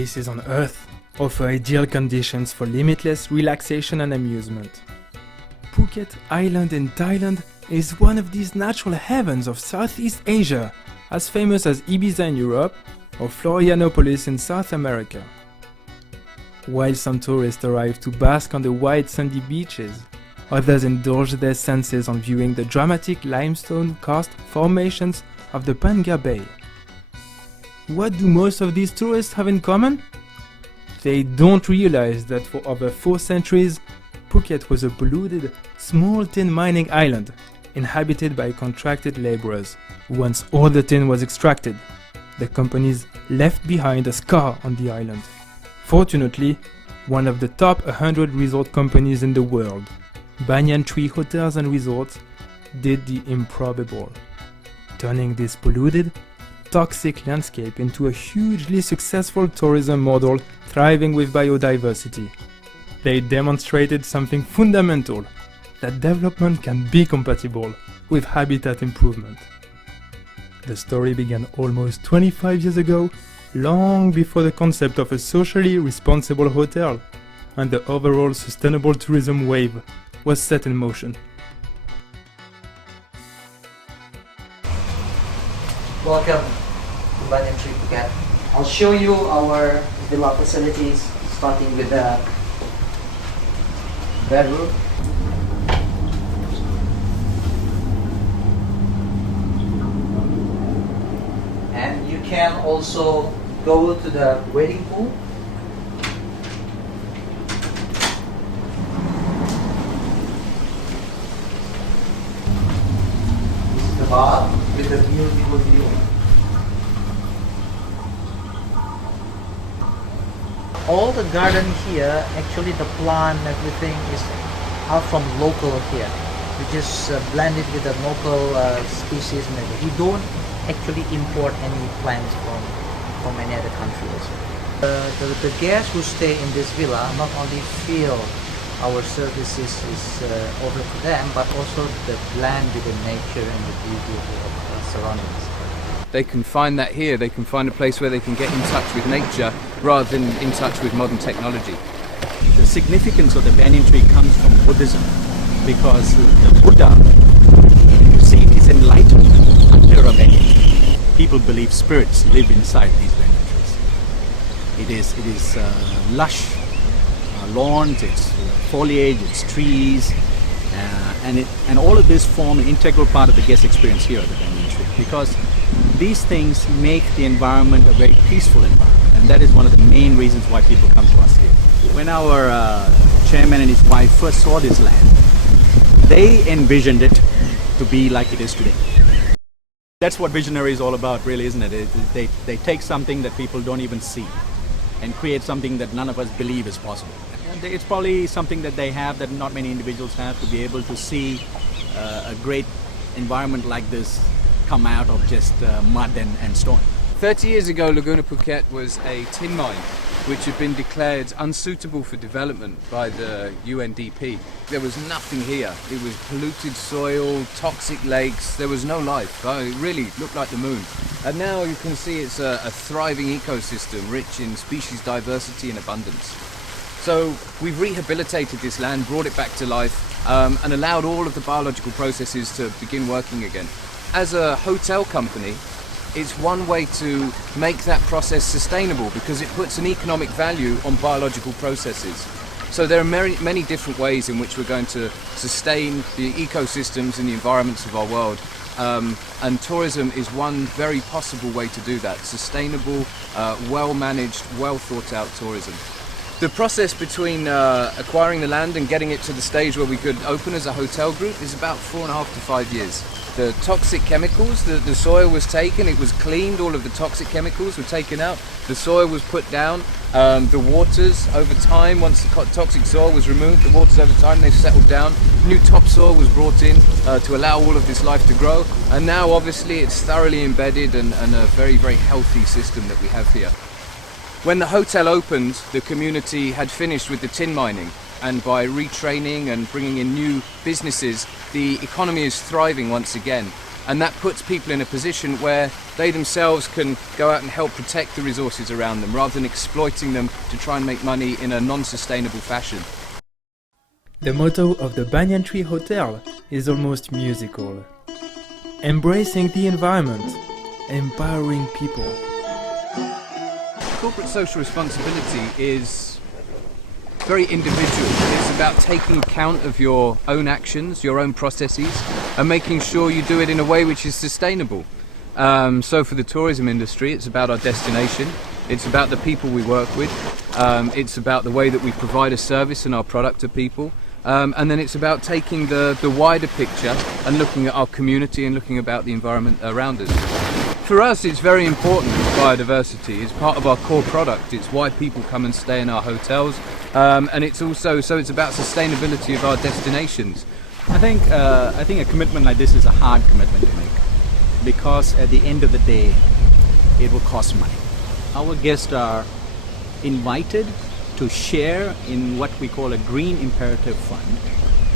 places on Earth offer ideal conditions for limitless relaxation and amusement. Phuket Island in Thailand is one of these natural heavens of Southeast Asia, as famous as Ibiza in Europe or Florianopolis in South America. While some tourists arrive to bask on the white sandy beaches, others indulge their senses on viewing the dramatic limestone karst formations of the Panga Bay. What do most of these tourists have in common? They don't realize that for over 4 centuries, Phuket was a polluted, small tin mining island, inhabited by contracted laborers. Once all the tin was extracted, the companies left behind a scar on the island. Fortunately, one of the top 100 resort companies in the world, Banyan Tree Hotels and Resorts, did the improbable, turning this polluted, toxic landscape into a hugely successful tourism model thriving with biodiversity. They demonstrated something fundamental, that development can be compatible with habitat improvement. The story began almost 25 years ago, long before the concept of a socially responsible hotel and the overall sustainable tourism wave was set in motion. Welcome to Banyan Tree Phuket. I'll show you our villa facilities, starting with the bedroom. And you can also go to the wading pool. This is the bath with the beautiful view. All the garden here, actually the plant and everything are from local here. We just blend it with the local species and everything. We don't actually import any plants from any other country also. The guests who stay in this villa not only feel our services is over to them, but also the blend with the nature and the beauty of the surroundings. They can find that here. They can find a place where they can get in touch with nature rather than in touch with modern technology. The significance of the banyan tree comes from Buddhism, because the Buddha, you see, is enlightened under a banyan tree. People believe spirits live inside these banyan trees. It is lush lawns, it's foliage, it's trees, and all of this form an integral part of the guest experience here at the banyan tree, because these things make the environment a very peaceful environment, and that is one of the main reasons why people come to us here. When our chairman and his wife first saw this land, they envisioned it to be like it is today. That's what visionary is all about, really, isn't it? They take something that people don't even see and create something that none of us believe is possible. And it's probably something that they have that not many individuals have, to be able to see a great environment like this come out of just mud and stone. 30 years ago, Laguna Phuket was a tin mine which had been declared unsuitable for development by the UNDP. There was nothing here. It was polluted soil, toxic lakes, there was no life. It really looked like the moon. And now you can see it's a thriving ecosystem, rich in species diversity and abundance. So we've rehabilitated this land, brought it back to life, and allowed all of the biological processes to begin working again. As a hotel company, it's one way to make that process sustainable, because it puts an economic value on biological processes. So there are many different ways in which we're going to sustain the ecosystems and the environments of our world. And tourism is one very possible way to do that. Sustainable, well-managed, well-thought-out tourism. The process between acquiring the land and getting it to the stage where we could open as a hotel group is about 4.5 to 5 years. The toxic chemicals, the soil was taken, it was cleaned, all of the toxic chemicals were taken out, the soil was put down, the waters over time, once the toxic soil was removed, the waters over time, they've settled down, new topsoil was brought in to allow all of this life to grow, and now obviously it's thoroughly embedded and a very, very healthy system that we have here. When the hotel opened, the community had finished with the tin mining, and by retraining and bringing in new businesses, the economy is thriving once again. And that puts people in a position where they themselves can go out and help protect the resources around them rather than exploiting them to try and make money in a non-sustainable fashion. The motto of the Banyan Tree Hotel is almost musical. Embracing the environment, empowering people. Corporate social responsibility is very individual. It's about taking account of your own actions, your own processes, and making sure you do it in a way which is sustainable. So for the tourism industry, it's about our destination, it's about the people we work with, it's about the way that we provide a service and our product to people, and then it's about taking the wider picture and looking at our community and looking about the environment around us. For us, it's very important, biodiversity. It's part of our core product. It's why people come and stay in our hotels. And it's also, so it's about sustainability of our destinations. I think a commitment like this is a hard commitment to make, because at the end of the day, it will cost money. Our guests are invited to share in what we call a Green Imperative Fund,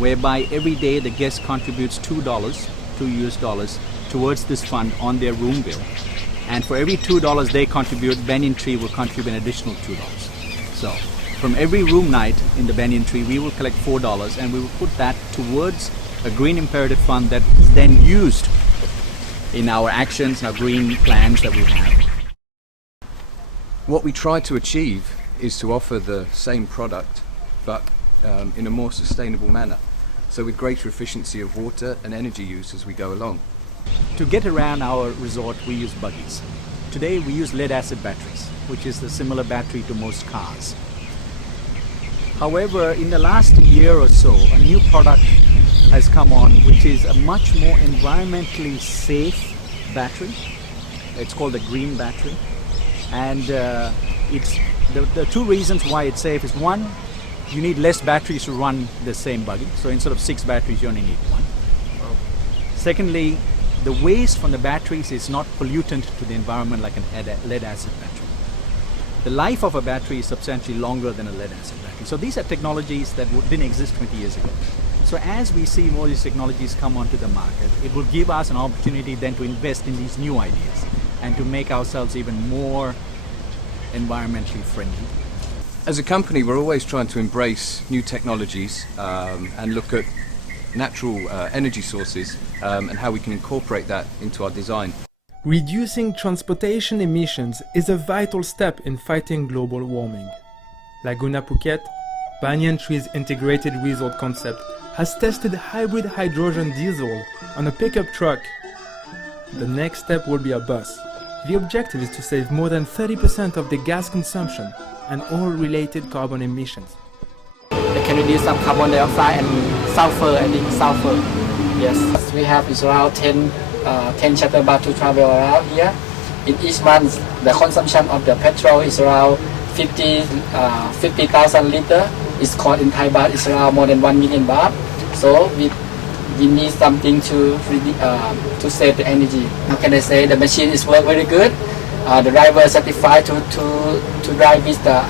whereby every day the guest contributes $2 US, towards this fund on their room bill. And for every $2 they contribute, Banyan Tree will contribute an additional $2. So from every room night in the Banyan Tree, we will collect $4 and we will put that towards a Green Imperative Fund that is then used in our actions, our green plans that we have. What we try to achieve is to offer the same product, but in a more sustainable manner. So with greater efficiency of water and energy use as we go along. To get around our resort, we use buggies. Today we use lead-acid batteries, which is the similar battery to most cars. However, in the last year or so, a new product has come on, which is a much more environmentally safe battery. It's called the green battery. And it's the two reasons why it's safe is, one, you need less batteries to run the same buggy. So instead of 6 batteries, you only need 1. Secondly, the waste from the batteries is not pollutant to the environment like an lead-acid battery. The life of a battery is substantially longer than a lead-acid battery. So these are technologies that didn't exist 20 years ago. So as we see more of these technologies come onto the market, it will give us an opportunity then to invest in these new ideas and to make ourselves even more environmentally friendly. As a company, we're always trying to embrace new technologies and look at natural energy sources and how we can incorporate that into our design. Reducing transportation emissions is a vital step in fighting global warming. Laguna Phuket, Banyan Tree's integrated resort concept, has tested hybrid hydrogen diesel on a pickup truck. The next step will be a bus. The objective is to save more than 30% of the gas consumption and all related carbon emissions. They can reduce some carbon dioxide and sulfur, I think sulfur. Yes, we have is around 10 shuttle bus to travel around here. In each month, the consumption of the petrol is around 50,000 liters. It's called in Thai baht, it's around more than 1 million baht. So we need something to save the energy. How can I say? The machine is work very good. The driver is certified to drive with the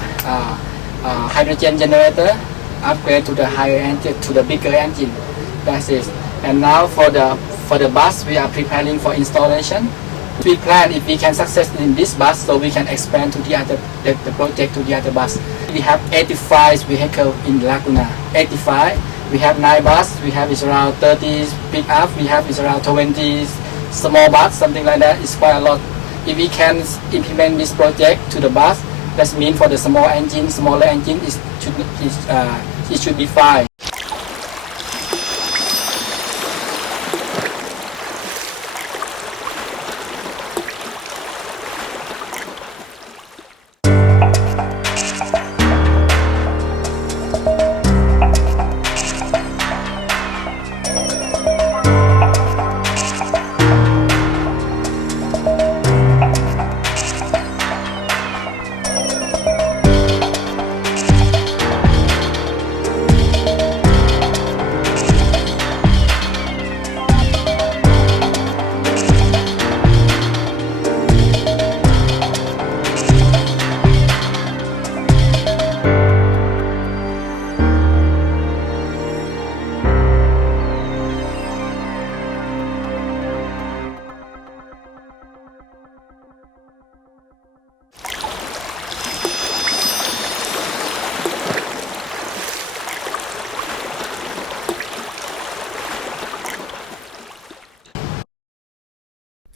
hydrogen generator, upgrade to the higher engine, to the bigger engine. That's it. And now for the bus, we are preparing for installation. We plan if we can success in this bus, so we can expand to the project to the other bus. We have 85 vehicles in Laguna. 85. We have 9 buses. We have is around 30 pick up. We have is around 20 small bus, something like that. It's quite a lot. If we can implement this project to the bus, that means for the smaller engine, it should be fine.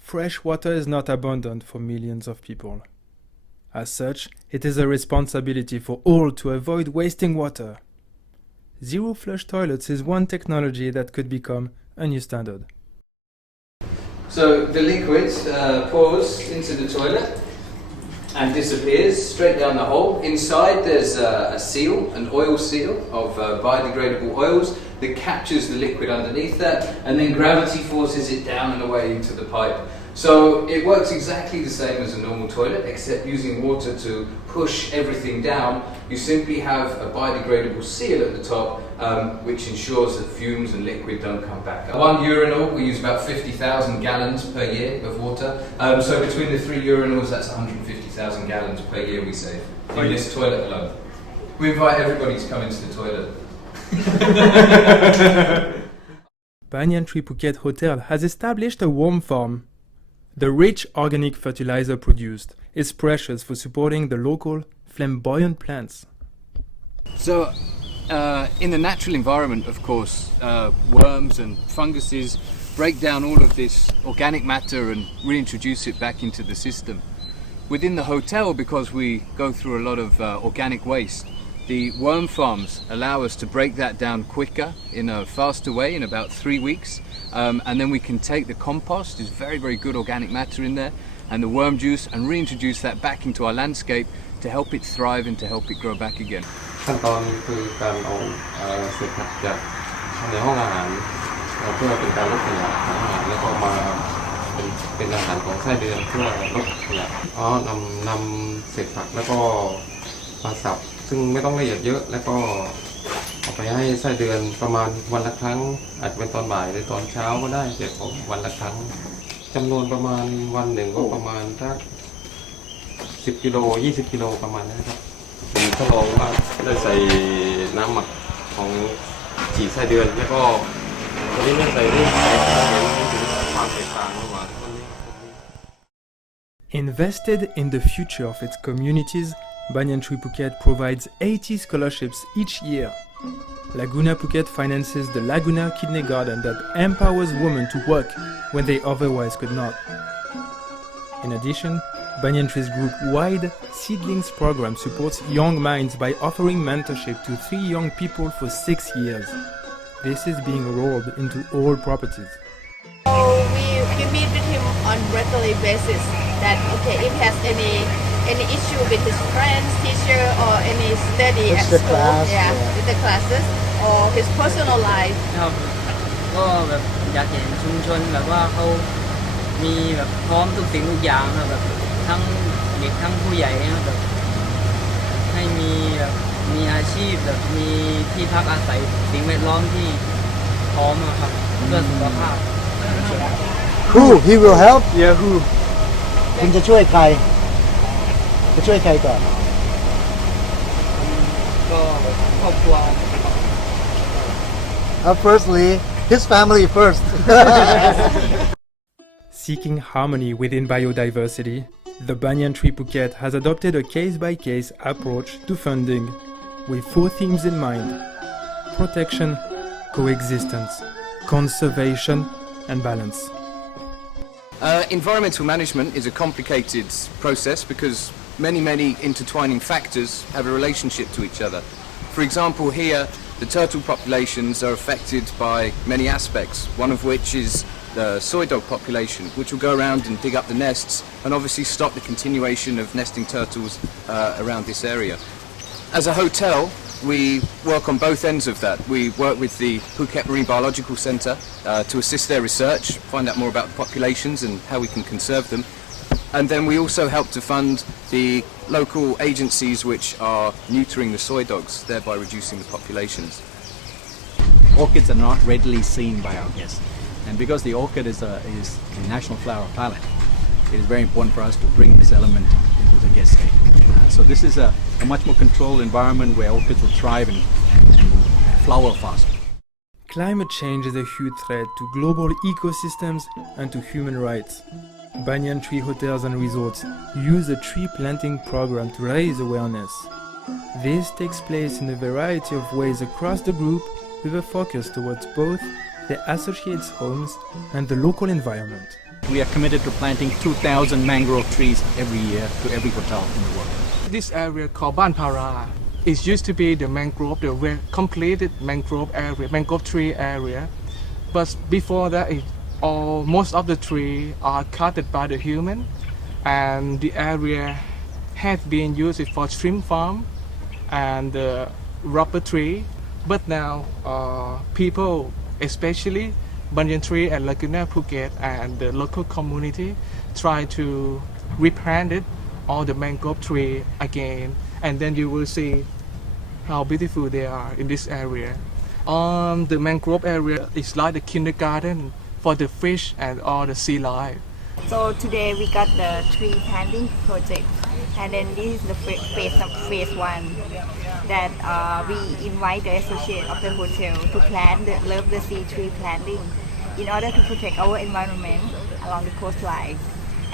fresh water is not abundant for millions of people. As such, it is a responsibility for all to avoid wasting water. Zero flush toilets is one technology that could become a new standard. So the liquid pours into the toilet and disappears straight down the hole. Inside there's a seal, an oil seal of biodegradable oils that captures the liquid underneath that, and then gravity forces it down and away into the pipe. So it works exactly the same as a normal toilet, except using water to push everything down. You simply have a biodegradable seal at the top, which ensures that fumes and liquid don't come back up. One urinal, we use about 50,000 gallons per year of water. So between the 3 urinals, that's 150,000 gallons per year we save in this toilet alone. We invite everybody to come into the toilet. Banyan Tree Phuket Hotel has established a worm farm. The rich organic fertilizer produced is precious for supporting the local flamboyant plants. So, in the natural environment, of course, worms and funguses break down all of this organic matter and reintroduce it back into the system. Within the hotel, because we go through a lot of organic waste, the worm farms allow us to break that down quicker in a faster way, in about 3 weeks. And then we can take the compost, there's very, very good organic matter in there, and the worm juice, and reintroduce that back into our landscape to help it thrive and to help it grow back again. ขั้นตอนคือการเอาเศษผักจากในห้องอาหารเพื่อเป็นการลดขยะของอาหารแล้วก็มาเป็นอาหารของไส้เดือนเพื่อลดขยะนำเศษผักแล้วก็มาสับซึ่งไม่ต้องละเอียดเยอะแล้วก็เอาไปให้ไส้เดือนประมาณวันละครั้งอาจจะเป็นตอนบ่ายหรือตอนเช้าก็ได้แต่วันละครั้งจำนวนประมาณวันหนึ่งก็ประมาณสัก10 กิโล 20 กิโลประมาณนั้นครับผมทดลองว่าได้ใส่น้ำหมักของฉี่ไส้เดือนแล้วก็ตอนนี้ไม่ใส่ด้วยความแตกต่างระหว่างต้นนี้ Invested in the future of its communities, Banyan Tree Phuket provides 80 scholarships each year. Laguna Phuket finances the Laguna Kindergarten that empowers women to work when they otherwise could not. In addition, Banyan Tree's group-wide Seedlings program supports young minds by offering mentorship to 3 young people for 6 years. This is being rolled into all properties. We meet with him on regular basis. That okay, if he has any issue with his friends, teacher, or any study With at the school, class, yeah, yeah. with the classes, or his personal life. ครับก็แบบอยากเห็นชุมชนแบบว่าเขามีแบบพร้อมทุกสิ่งทุกอย่างครับแบบทั้งเด็กทั้งผู้ใหญ่ครับแบบให้มีแบบมีอาชีพแบบมีที่พักอาศัยสิ่งแวดล้อมที่พร้อมอะครับเพื่อสุขภาพ Who he will help? Yeah, who? คุณจะช่วยใครจะช่วยใครก่อน ก็แบบครอบครัว Firstly, his family first. Seeking harmony within biodiversity, the Banyan Tree Phuket has adopted a case-by-case approach to funding, with 4 themes in mind: protection, coexistence, conservation, and balance. Environmental management is a complicated process because many intertwining factors have a relationship to each other. For example, here the turtle populations are affected by many aspects, one of which is the soy dog population, which will go around and dig up the nests and obviously stop the continuation of nesting turtles around this area. As a hotel, we work on both ends of that. We work with the Phuket Marine Biological Centre to assist their research, find out more about the populations and how we can conserve them. And then we also help to fund the local agencies which are neutering the soy dogs, thereby reducing the populations. Orchids are not readily seen by our guests, and because the orchid is the national flower of Thailand, it is very important for us to bring this element into the guest stay. So this is a much more controlled environment where orchids will thrive and flower faster. Climate change is a huge threat to global ecosystems and to human rights. Banyan Tree Hotels and Resorts use a tree planting program to raise awareness. This takes place in a variety of ways across the group, with a focus towards both the associates' homes and the local environment. we are committed to planting 2,000 mangrove trees every year to every hotel in the world. This area called Ban Para, it used to be the mangrove, the completed mangrove area, mangrove tree area. But before that, most of the trees are cut by the human, and the area had been used for shrimp farm and rubber tree. But now people, especially Banyan Tree and Laguna Phuket and the local community, try to replant it, all the mangrove tree again, and then you will see how beautiful they are in this area. The mangrove area is like the kindergarten for the fish and all the sea life. So today we got the tree planting project, and then this is the phase one that we invite the associate of the hotel to plant the Love the Sea tree planting in order to protect our environment along the coastline.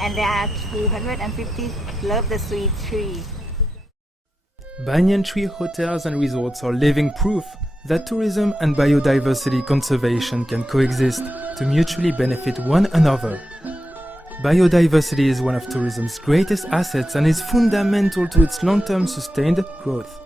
And there are 250 Love the Sea trees. Banyan tree hotels and resorts are living proof that tourism and biodiversity conservation can coexist to mutually benefit one another. Biodiversity is one of tourism's greatest assets and is fundamental to its long-term sustained growth.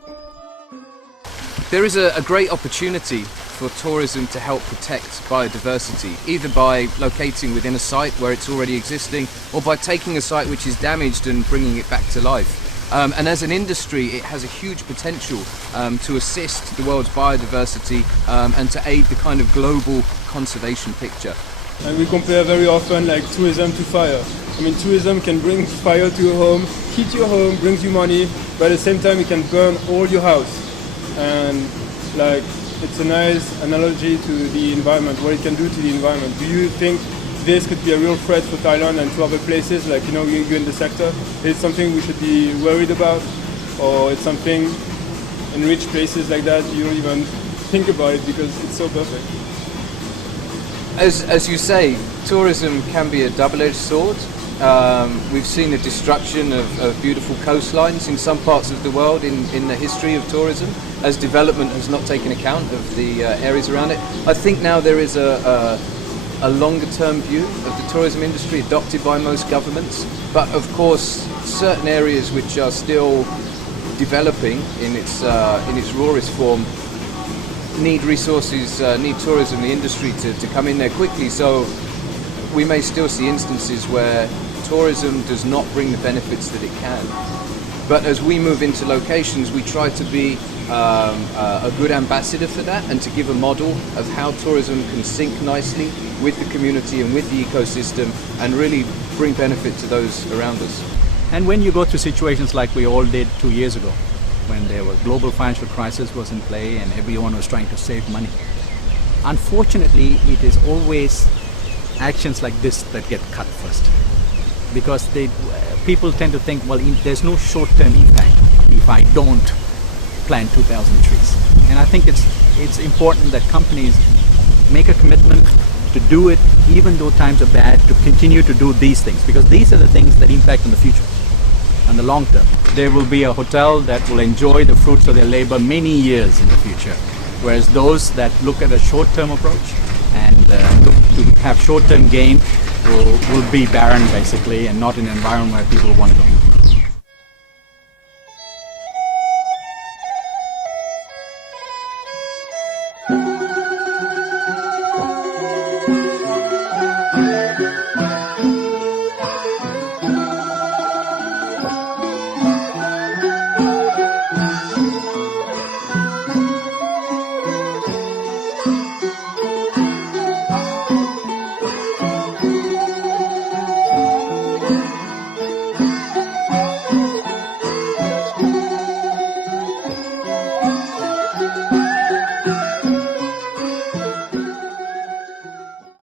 There is a great opportunity for tourism to help protect biodiversity, either by locating within a site where it's already existing, or by taking a site which is damaged and bringing it back to life. And as an industry, it has a huge potential to assist the world's biodiversity and to aid the kind of global conservation picture. And we compare very often like tourism to fire. I mean, tourism can bring fire to your home, heat your home, brings you money, but at the same time it can burn all your house. And like, it's a nice analogy to the environment, what it can do to the environment. Do you think this could be a real threat for Thailand and to other places, like, you know, you in the sector? Is it something we should be worried about? Or it's something in rich places like that you don't even think about it because it's so perfect? As you say, tourism can be a double-edged sword. We've seen the destruction of beautiful coastlines in some parts of the world in the history of tourism, as development has not taken account of the areas around it. I think now there is a longer-term view of the tourism industry adopted by most governments, but of course certain areas which are still developing in its rawest form need resources, need tourism, the industry to come in there quickly. So we may still see instances where tourism does not bring the benefits that it can. But as we move into locations, we try to be a good ambassador for that and to give a model of how tourism can sync nicely with the community and with the ecosystem and really bring benefit to those around us. And when you go through situations like we all did 2 years ago, when there was global financial crisis was in play and everyone was trying to save money, unfortunately it is always actions like this that get cut first, because people tend to think, well, there's no short-term impact if I don't plant 2,000 trees. And I think it's important that companies make a commitment to do it even though times are bad, to continue to do these things, because these are the things that impact on the future and the long term. There will be a hotel that will enjoy the fruits of their labor many years in the future, whereas those that look at a short-term approach and look to have short-term gain will be barren basically, and not in an environment where people want to go.